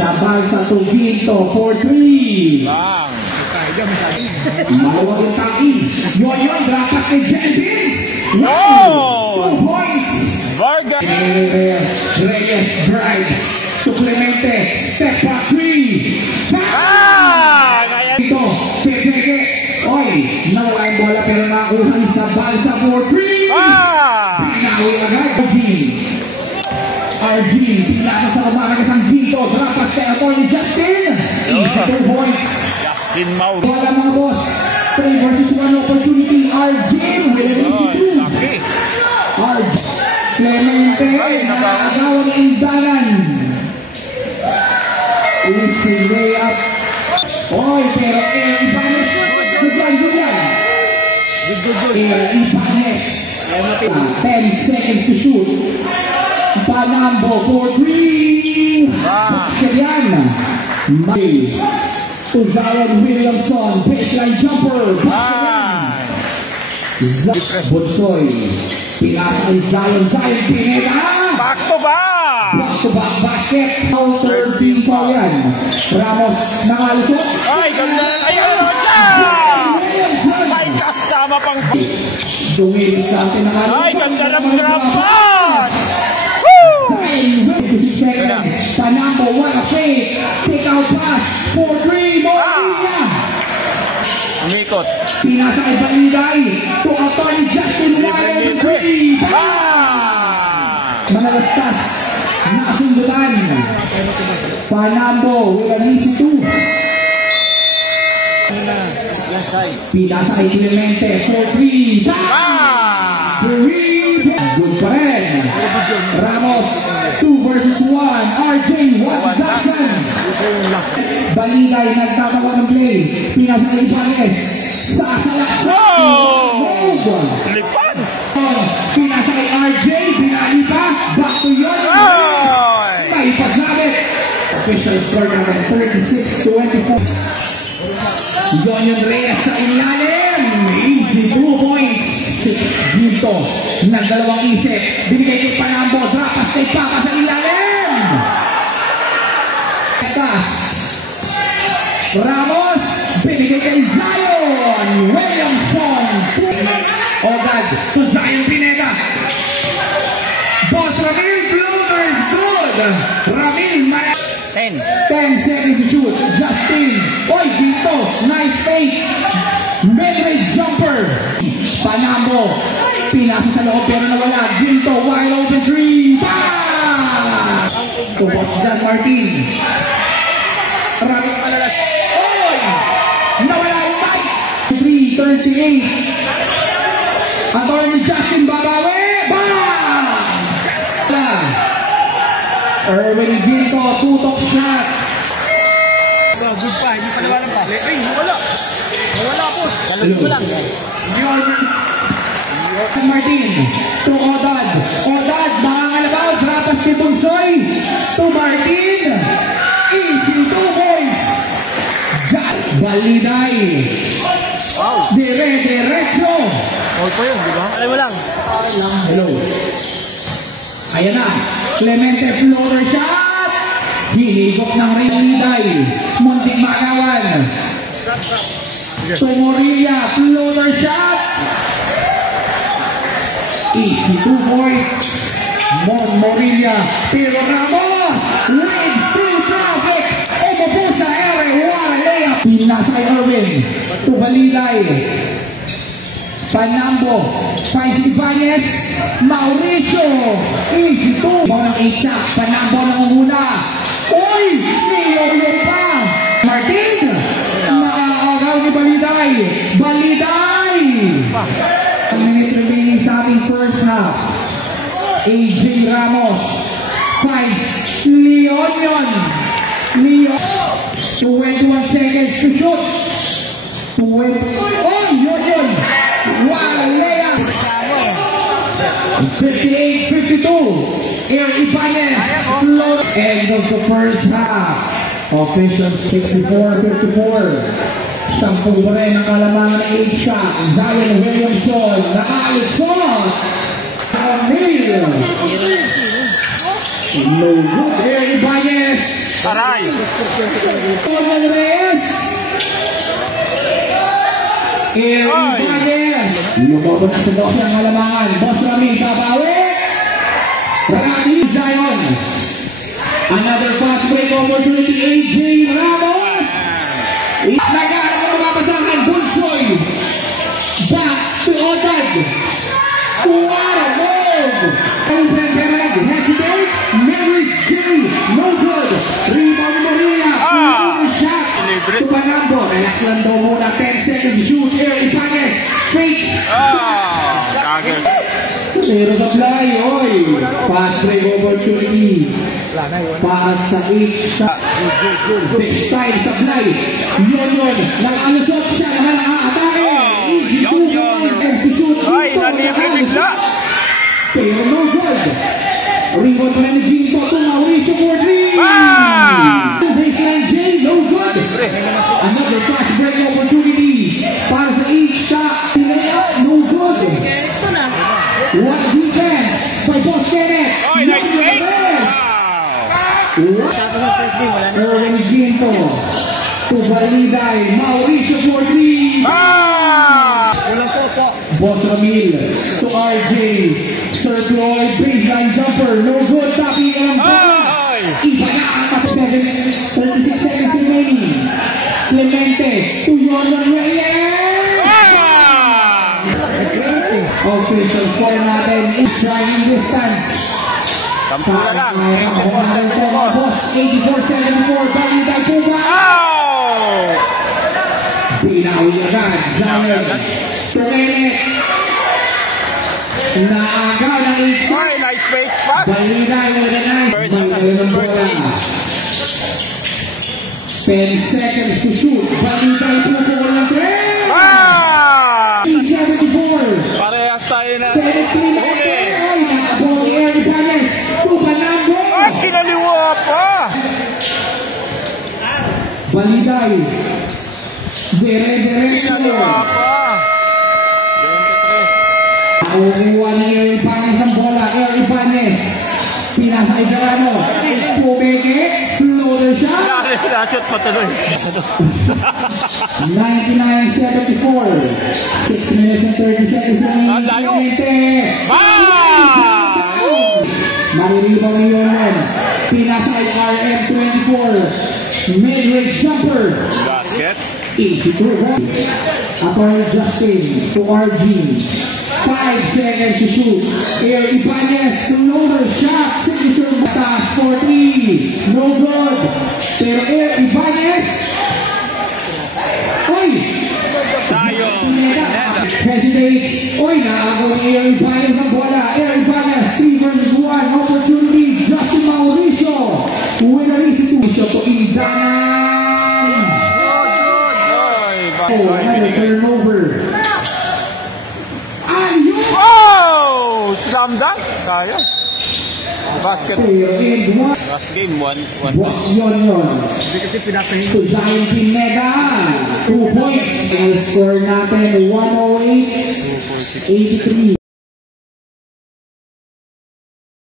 Sabay sa Tuginto, 4-3. Mawag yung taki. Yun, dapat kay Jenkins. No! 2 points. Vargas. Reyes drive. Suplemente. Step back 3. Ito, Pepeke. Oy, nawala yung bola pero nakuha sa balsa 4-3. Pinawi agad. RG, pinaka sa kumaragas ang dito. Drapas kay Atty. Justin. 2 points. Justin Mau. Wala mga boss. 3 versus 1 opportunity. RG with an easy 2. RG. Clemente. Nakagawa ng indanan. Easy layup. Oy, pero Ibanez. Good yan. Ibanez. 10 seconds to shoot. Panambo 4-3. Kalian. May. Zion Williamson. Baseline jumper. Bonsoy. Pinasa ni Zion. Pineda. Back to back basket. 13 pa yan. Ramos nakalusot. Ay, ganda. Ayun siya. May kasama pang. Dumili sa atin ang ay, ganda ng grapat. Panambo, what a fake. Pick out pass. 4-3. Moria. Umikot. Pinasa kay Baliday. To Atty. Justin Wilder. 3. Manalastas. Nakasundutan. Panambo with an easy 2. Pinasa kay Clemente. 4-3. Good pa rin. Ramos, 2 versus 1. RJ, 1 Jackson. Baliday, nagtatawa ng play. Pinasa kay Ibanez. Lipan. Pinasa kay RJ. Pinali pa. Back to yun. May pasabit. Official score naman 36-24. Jonion Reyes sa ilalim. Easy 2 points. Dito, nagdalawang isip. Binigay kay Panambo. Drapas kay Papa sa ilalim. Ramos. Binigay kay Zion Williamson. Ogad to Zion Pineda. Boss Ramil, floater is good. Ramil, 10 seconds to shoot. Justin. Oy, dito. Nice fake. Mid-range jumper. Panambo. Pinasa sa loob pero nawala. Ginto. Wide open 3. To Boss John Martin. Maraming palalas. Oy! Nawala yung mic. 3:38. Atty. Justin babawi. Erwin Ginto. Tutok shot. Good pa. Hindi pa nawalan pa. Wala po. Kalagin ko lang. Martin to Odad. Odad, makakalabaw. Drapas kay Bonsoy. To Martin. Easy 2 points. Baliday. Diretso. All po yun, di ba? Alam mo lang. Hello. Ayan na. Clemente floater shot. Hinigop ng Baliday. Munting makawan. To Morilla. Floater shot. Easy 2 points. Morilla. Pero Ramos. With free traffic. Umupo sa area. What a layup. Pinasa kay Erwin. To Baliday. Panambo. Finds Ibanez. Mauricio. Easy 2. Mga 8 shot. Panambo na umuna. Uy! Niyoyo pa. Martin. Nakakagaw ni Baliday. Baliday. A minute remaining sa ating first half. AJ Ramos finds Leon. 21 seconds to shoot. 20. Oh, yun. Wow, layup. 58-52. Air Ibanez. End of the first half. Official 64-54. Sampung pa rin ang kalamangan ng isa. Zion Williamson. Nakalusot. Amil. No good. Aaron Ibanez. Aray! Aaron Reyes. Aaron Ibanez. Lumabas sa doon ng halamangan. Boss Rami, babawi. Rami Zion. Another fast break opportunity. AJ Ramos. Nagana ko mapapasakan. Bunsoy. Back to Odad. What a move. Open Pereg. Hesitate. Mary J. No good. Rebound Maria. Shot. To Panambo. Relax lang daw muna. 10 seconds shoot. Aaron Ibanez. Fake. Kagel. Pero sa fly. Oy. Fast break opportunity. Para sa 8. Big side sa fly. Yon. Nakalusot siya. Nakaka-atake. Yon. Ay, nalibre bigla. Pero no good. Rebound pa rin ni Ginto to Mauricio for 3. Baseline J, no good. Another fast break opportunity. Para sa each shot. No good. What defense by Boss Kenneth. Ay, nice play. Erwin Ginto to Baliday. Mauricio for 3. Boss Ramil to RJ. Sir Floyd, baseline jumper, no good. Tapi ng iba na ang 36 seconds remaining. Clemente to Jordan Reyes. Official score natin is driving distance. Tampula lang. Boss 84-74. Baliday po ba? Pinawi agad. Zion. Tumelet. Naagaw ng ito. Ay, nice fake pass. Baliday with a nice. Baliday ng bola. 10 seconds to shoot. Baliday po po ng 3. 74. Parehas tayo na. 33 na ito. Ay, nakabol ni Aaron Ibanez. Tupanando. Ay, kinaliwa pa. Baliday. Dire-diretso. Kinaliwa pa. Nakukuha ng Aaron Ibanez ang bola. Aaron Ibanez. Pinasa kay Garano. Pumeke. Floater shot. Nashoot patuloy. 99-74. 6 minutes and 30 seconds remaining. Ang layo. Mariribaw ni Yonan. Pinasa kay RM24. Mid-range jumper. Basket. Easy to run. Upper Justin to RG. 5 seconds to shoot. Aaron Ibanez, floater shot. Signature pass for 3. No good. Pero Aaron Ibanez. Oy! Sayong. Hesitates. Oy, naagaw ni Aaron Ibanez ang bola. Aaron Ibanez, 3 versus 1. Opportunity. Justin Mauricio. Winner is Mauricio to Idan. Another turnover. Oh! Slam dunk. Kaya. Basket. Last game, 1-1. Boss Yon. To Zion Pineda. 2 points. Score natin 108-83.